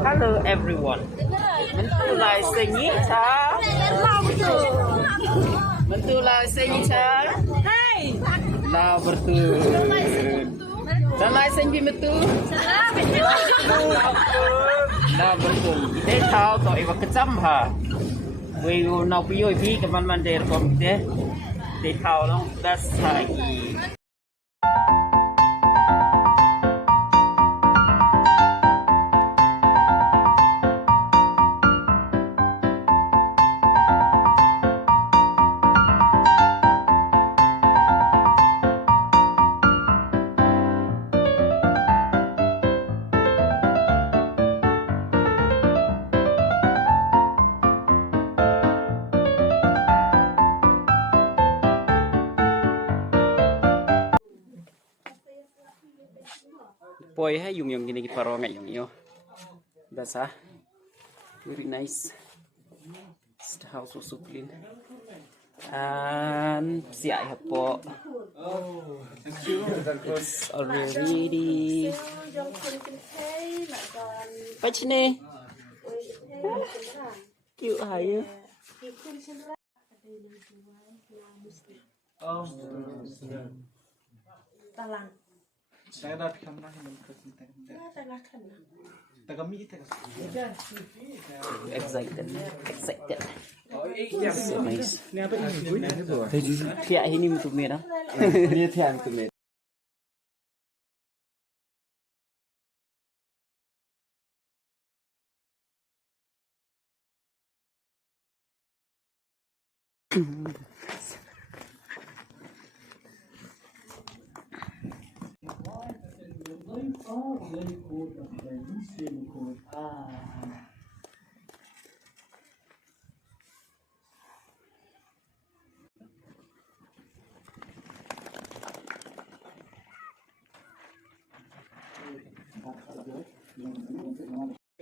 Hello everyone. Mentulai senyita. Mentulai senyita. Hai. Lah betul. Dalai senyi betul. Lah betul. Kita tahu tu ibu kecam ha. Wiu nak pioi pi ke man der kom deh. Kita tahu long das lagi. Poi hai yung gini kita parong yung yo. That's very nice. The house was so clean. And siap po. It's already. Patch ni. Cute hai. Oh. Talang. Saya dah fikir mana yang berkesan tagami itu. Excited. Yes. So nice. Ni apa ini? Kayak ini untuk merah. Ni tiang tu ni.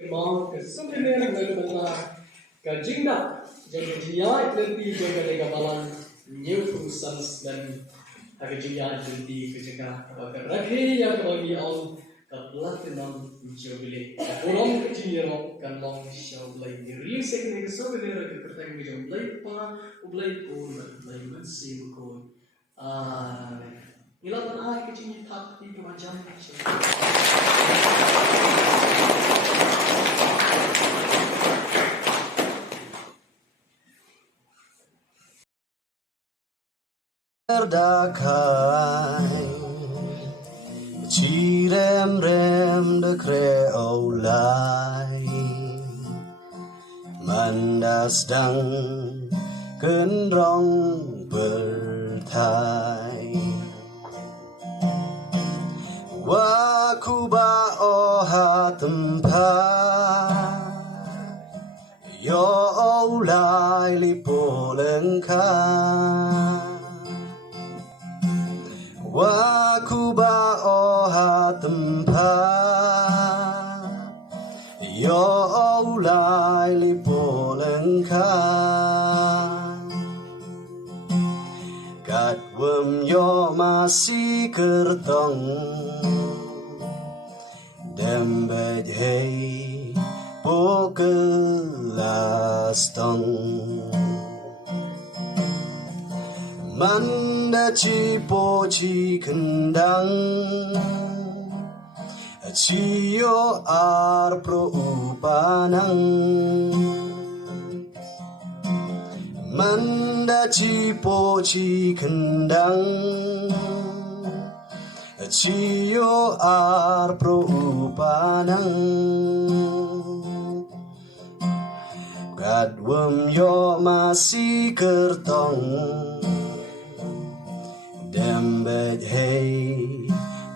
Mount Sumerian Melbourne Kajinda Jaya Atlanti Jaga Balan New Sons dan Kajinda Atlanti Kajaga Rakhi yang bagi on Platinum Jubilee Orang Kajinda kan long show play Real second souvenir Kertang Bijam play pa Play pun play masih pun Ila tanah Kajinda tak di macam Terdakai Cirem-rem dekre olai Mandasdang kendrong bertai Wakuba oha tempat Yo olai lipo lengkap Wakuba oha tempat Yo olai lipo lengkap Kat wem yo masih kertong Dembet hei po kelastong Manda cipo ci kendang Cio ar pro upanang Manda cipo ci kendang Cio ar pro upanang Gadwem yo masih kertong Dembet hei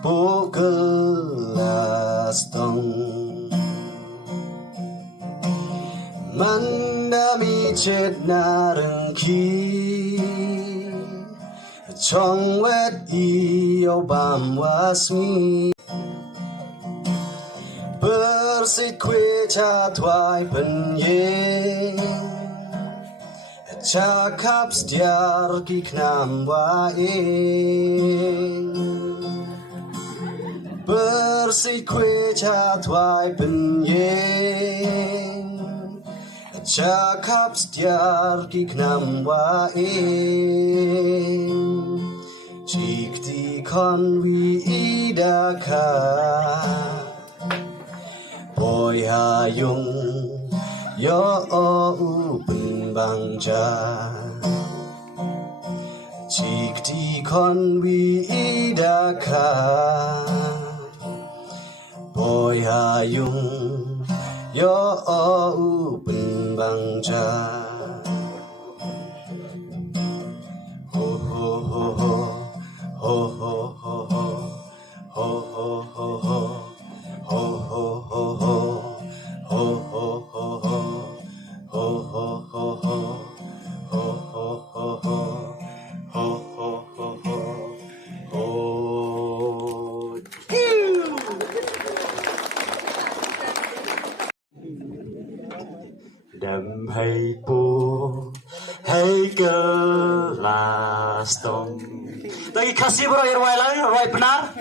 po kelastong Mandami chet narengki Chong wet iyo bam wasmi Persit kwe cha twai penye Cakap setiar ki knam wae Bersikwecha penyen Cakap setiar kiknam wain Cikti konwi idaka Boy hayung yo upen bangja Cikti konwi idaka Boy hayung yo upen bangja Ho ho ho ho Ho ho ho ho Ho ho ho ho Ho ho ho ho Ho ho ho ho Ho ho ho ho Ho ho ho ho Ho ho ho ho Ho Đầm hay po hay gelas tom. Lagi kasih bro ya Roy benar.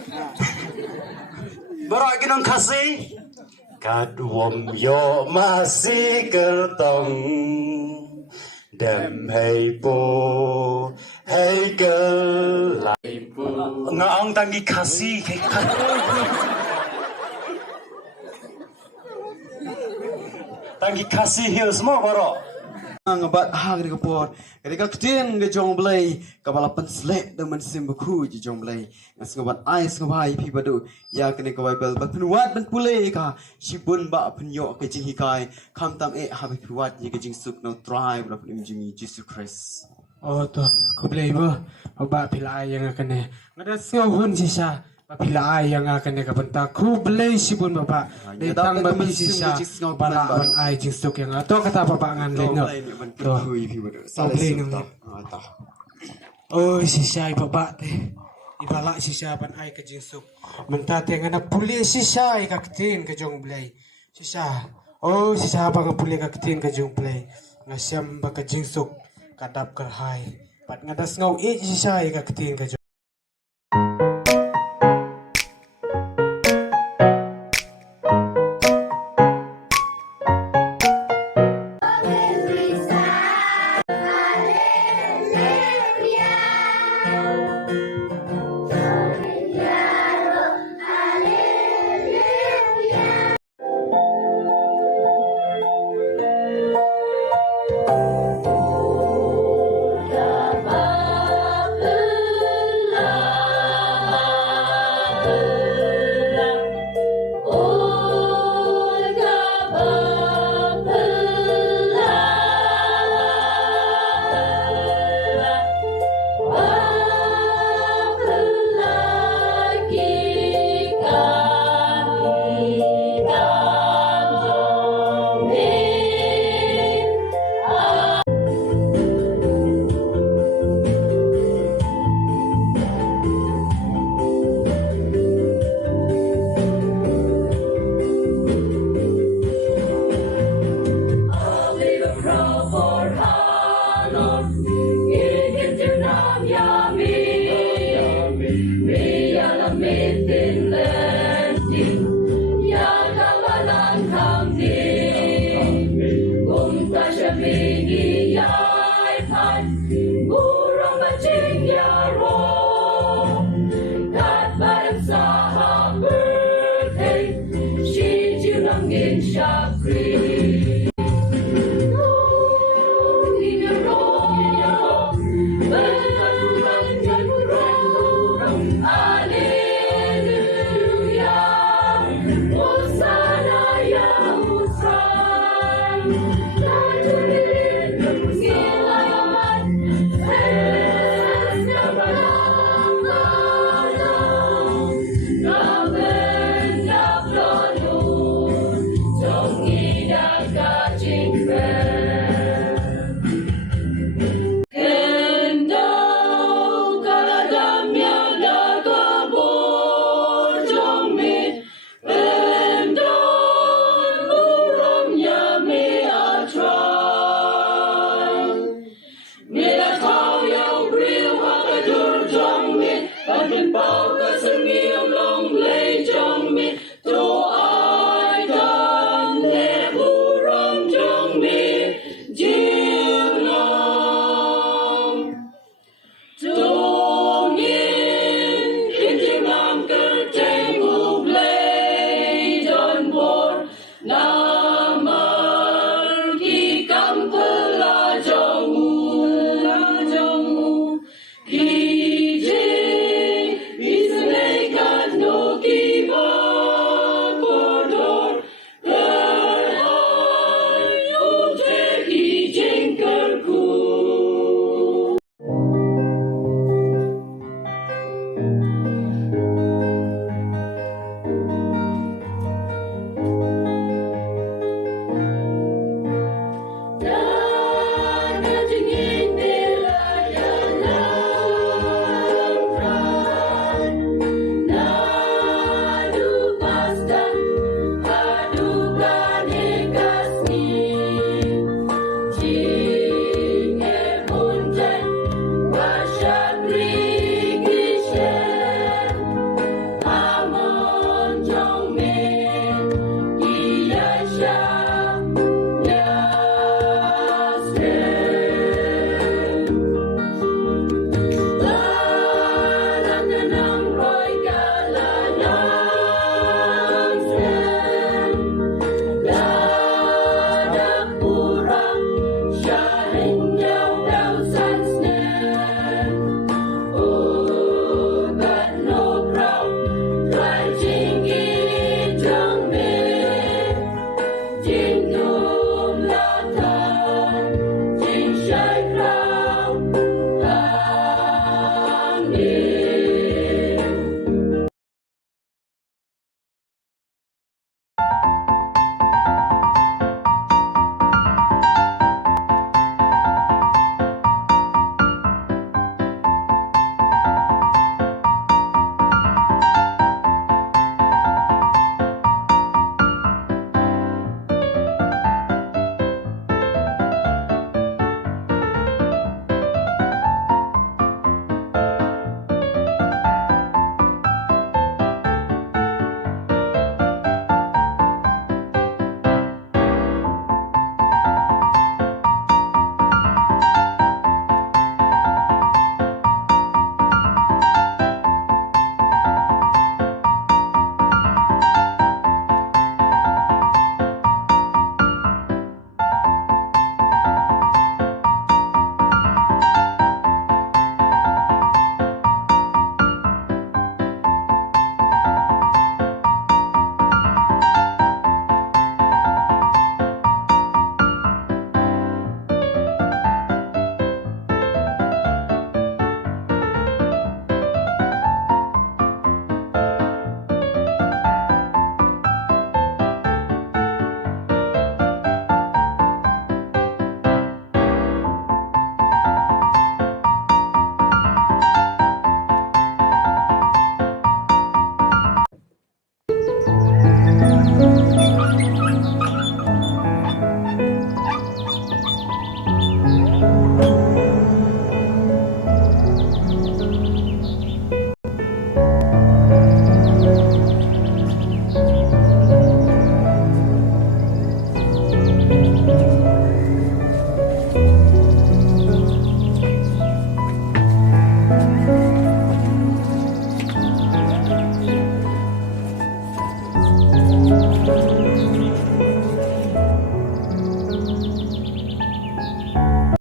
Bro kinong kasih. Kadwom yo masih kertong. Đầm hay po hay gelas. Ngaong tangi kasih. Tangi kasih hiu semua bro. Ngabat hang di kapor. Ketika ketien ke jong belai, kepala penslek dan mensim beku di jong belai. Ngas ngabat ais ngabai pi badu. Ya kene kawai bel bat penuat ben pulai ka. Sibun ba penyok ke jing hikai. Kam tam habi piwat ye ke jing suk no tribe la pen jimi Jesus Christ. Oh tu, kau belai ba? Bapa pilai yang akan ni. Ngada sengau hun sisa. Pilai yang akan ni kebentak. Ku belai sibun bapa. Datang babi sisa. Balak ban ai jingsuk yang atau kata bapa ngan leno. Tu, kau belai nung. Oh sisa ibu bapa teh. Ibalak sisa ban ai ke jingsuk. Mentah teh ngana pulih sisa i kaktin ke jong belai. Sisa. Oh sisa apa ke pulih kaktin ke jong belai. Ngasiam ba ke jingsuk. Kadap kerhai. Pat ngadas ngau sisa i kaktin ke jong. She do not get shot free.